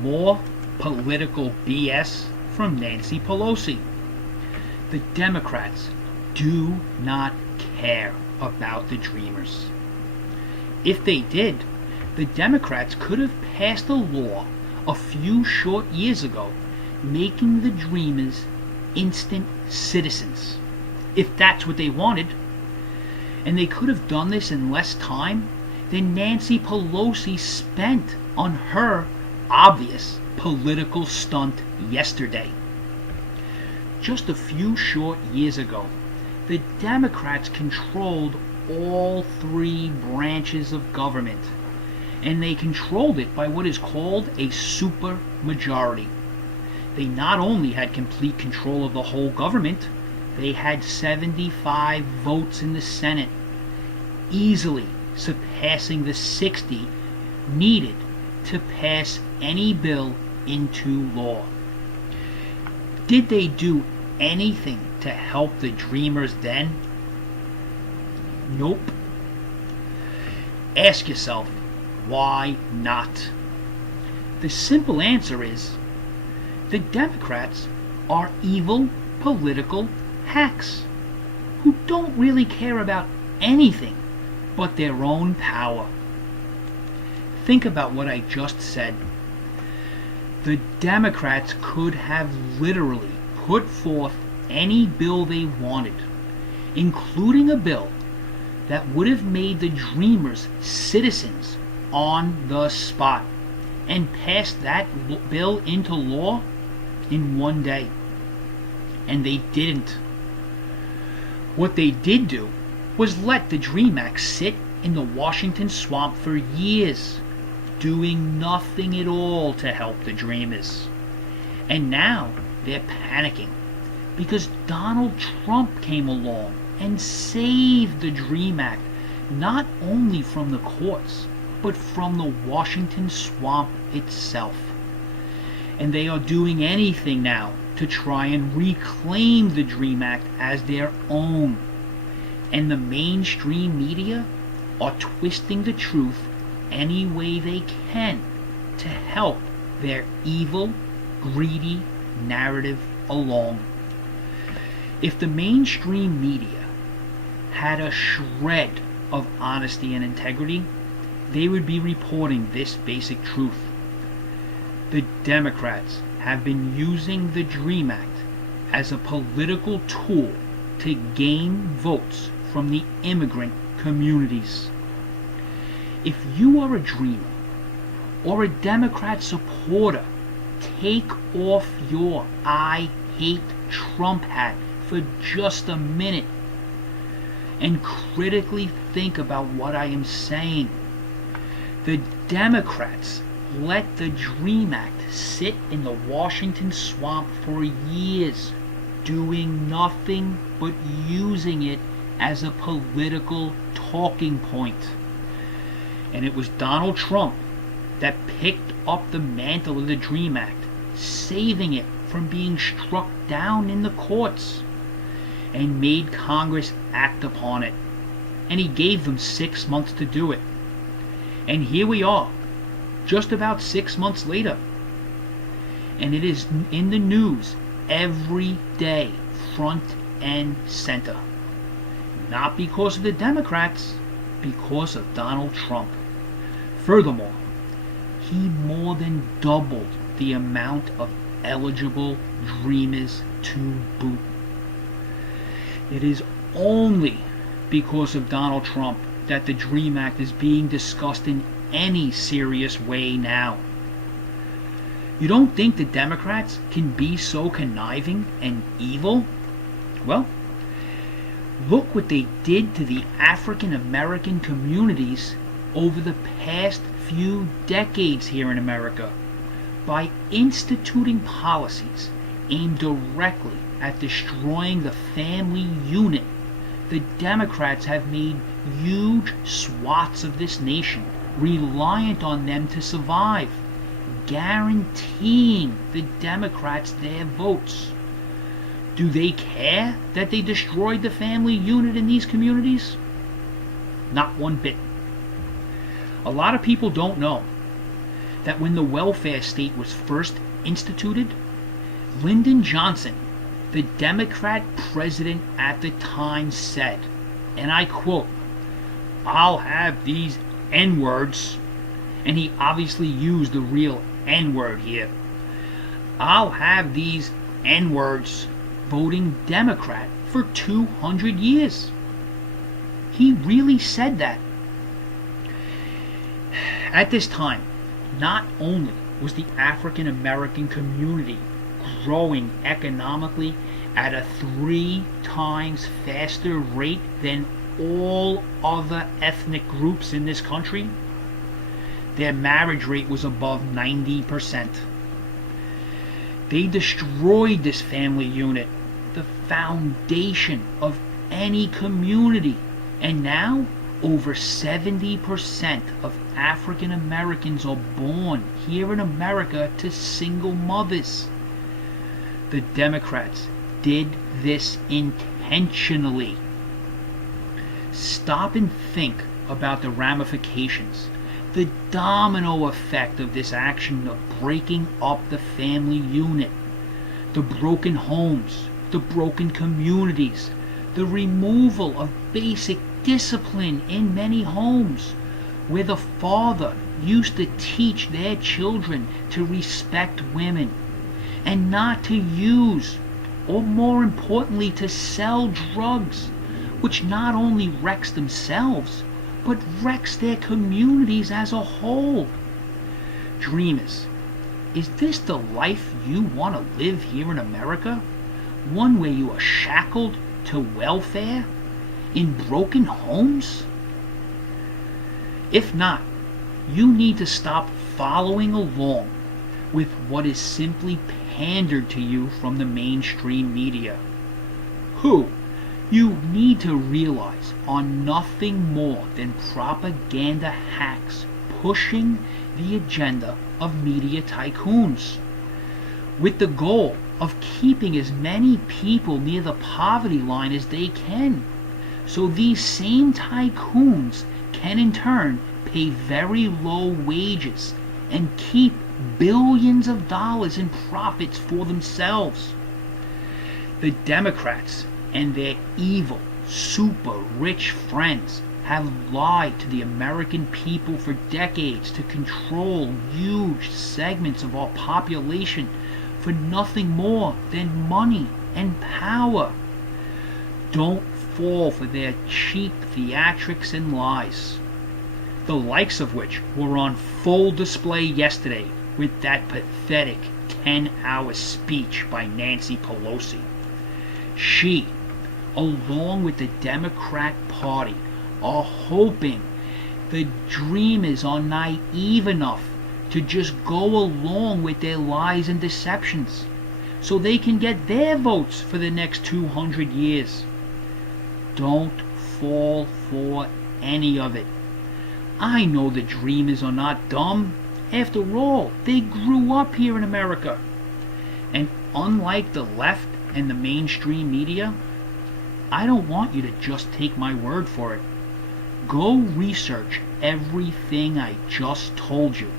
More political BS from Nancy Pelosi. The Democrats do not care about the Dreamers. If they did, the Democrats could have passed a law a few short years ago making the Dreamers instant citizens, if that's what they wanted. And they could have done this in less time than Nancy Pelosi spent on her obvious political stunt yesterday. Just a few short years ago, the Democrats controlled all three branches of government, and they controlled it by what is called a super majority. They not only had complete control of the whole government, they had 75 votes in the Senate, easily surpassing the 60 needed to pass any bill into law. Did they do anything to help the Dreamers then? Nope. Ask yourself, why not? The simple answer is, the Democrats are evil political hacks who don't really care about anything but their own power. Think about what I just said. The Democrats could have literally put forth any bill they wanted, including a bill that would have made the Dreamers citizens on the spot, and passed that bill into law in one day. And they didn't. What they did do was let the DREAM Act sit in the Washington swamp for years, doing nothing at all to help the Dreamers. And now they're panicking because Donald Trump came along and saved the DREAM Act, not only from the courts, but from the Washington swamp itself. And they are doing anything now to try and reclaim the DREAM Act as their own. And the mainstream media are twisting the truth any way they can to help their evil, greedy narrative along. If the mainstream media had a shred of honesty and integrity, they would be reporting this basic truth. The Democrats have been using the DREAM Act as a political tool to gain votes from the immigrant communities. If you are a dreamer or a Democrat supporter, take off your I hate Trump hat for just a minute and critically think about what I am saying. The Democrats let the DREAM Act sit in the Washington swamp for years, doing nothing but using it as a political talking point. And it was Donald Trump that picked up the mantle of the DREAM Act, saving it from being struck down in the courts, and made Congress act upon it. And he gave them 6 months to do it. And here we are, just about 6 months later. And it is in the news every day, front and center. Not because of the Democrats, because of Donald Trump. Furthermore, he more than doubled the amount of eligible Dreamers to boot. It is only because of Donald Trump that the DREAM Act is being discussed in any serious way now. You don't think the Democrats can be so conniving and evil? Well, look what they did to the African American communities over the past few decades here in America by instituting policies aimed directly at destroying the family unit. The Democrats have made huge swaths of this nation reliant on them to survive, guaranteeing the Democrats their votes. Do they care that they destroyed the family unit in these communities? Not one bit. A lot of people don't know that when the welfare state was first instituted, Lyndon Johnson, the Democrat president at the time, said, and I quote, "I'll have these N-words," and he obviously used the real N-word here, "I'll have these N-words voting Democrat for 200 years. He really said that. At this time, not only was the African American community growing economically at a 3 times faster rate than all other ethnic groups in this country, their marriage rate was above 90%. They destroyed this family unit, the foundation of any community, and now over 70% of African Americans are born here in America to single mothers. The Democrats did this intentionally. Stop and think about the ramifications, the domino effect of this action of breaking up the family unit, the broken homes, the broken communities, the removal of basic discipline in many homes, where the father used to teach their children to respect women and not to use, or more importantly, to sell drugs, which not only wrecks themselves, but wrecks their communities as a whole. Dreamers, is this the life you want to live here in America? One where you are shackled to welfare in broken homes? If not, you need to stop following along with what is simply pandered to you from the mainstream media, who you need to realize are nothing more than propaganda hacks pushing the agenda of media tycoons, with the goal of keeping as many people near the poverty line as they can, so these same tycoons can in turn pay very low wages and keep billions of dollars in profits for themselves. The Democrats and their evil, super rich friends have lied to the American people for decades to control huge segments of our population for nothing more than money and power. Don't fall for their cheap theatrics and lies, the likes of which were on full display yesterday with that pathetic 10-hour speech by Nancy Pelosi. She, along with the Democrat Party, are hoping the dreamers are naive enough to just go along with their lies and deceptions so they can get their votes for the next 200 years. Don't fall for any of it. I know the dreamers are not dumb. After all, they grew up here in America. And unlike the left and the mainstream media, I don't want you to just take my word for it. Go research everything I just told you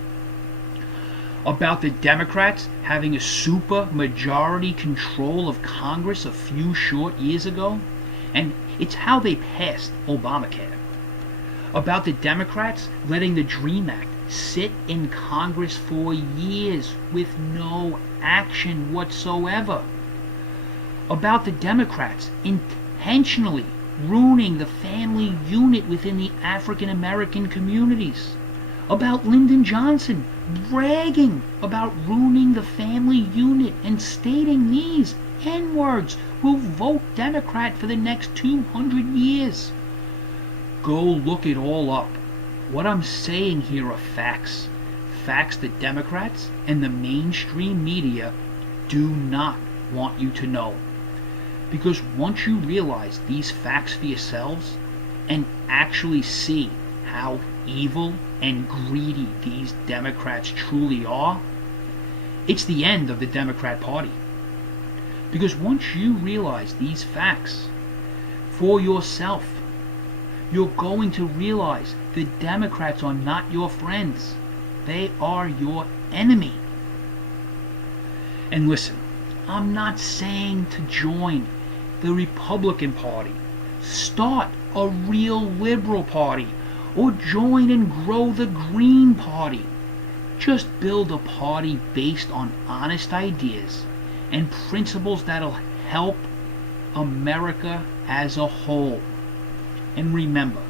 about the Democrats having a super majority control of Congress a few short years ago, and it's how they passed Obamacare. About the Democrats letting the DREAM Act sit in Congress for years with no action whatsoever. About the Democrats intentionally ruining the family unit within the African American communities. About Lyndon Johnson bragging about ruining the family unit and stating these N-words will vote Democrat for the next 200 years. Go look it all up. What I'm saying here are facts. Facts that Democrats and the mainstream media do not want you to know. Because once you realize these facts for yourselves and actually see how evil and greedy these Democrats truly are, it's the end of the Democrat Party. Because once you realize these facts for yourself, you're going to realize the Democrats are not your friends. They are your enemy. And listen, I'm not saying to join the Republican Party. Start a real liberal party, or join and grow the Green Party. Just build a party based on honest ideas and principles that'll help America as a whole. And remember,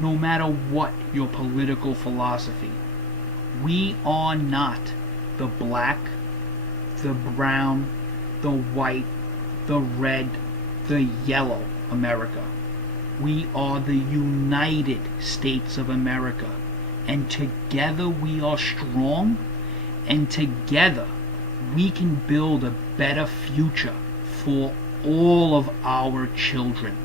no matter what your political philosophy, we are not the black, the brown, the white, the red, the yellow America. We are the United States of America. And together we are strong, and together we can build a better future for all of our children.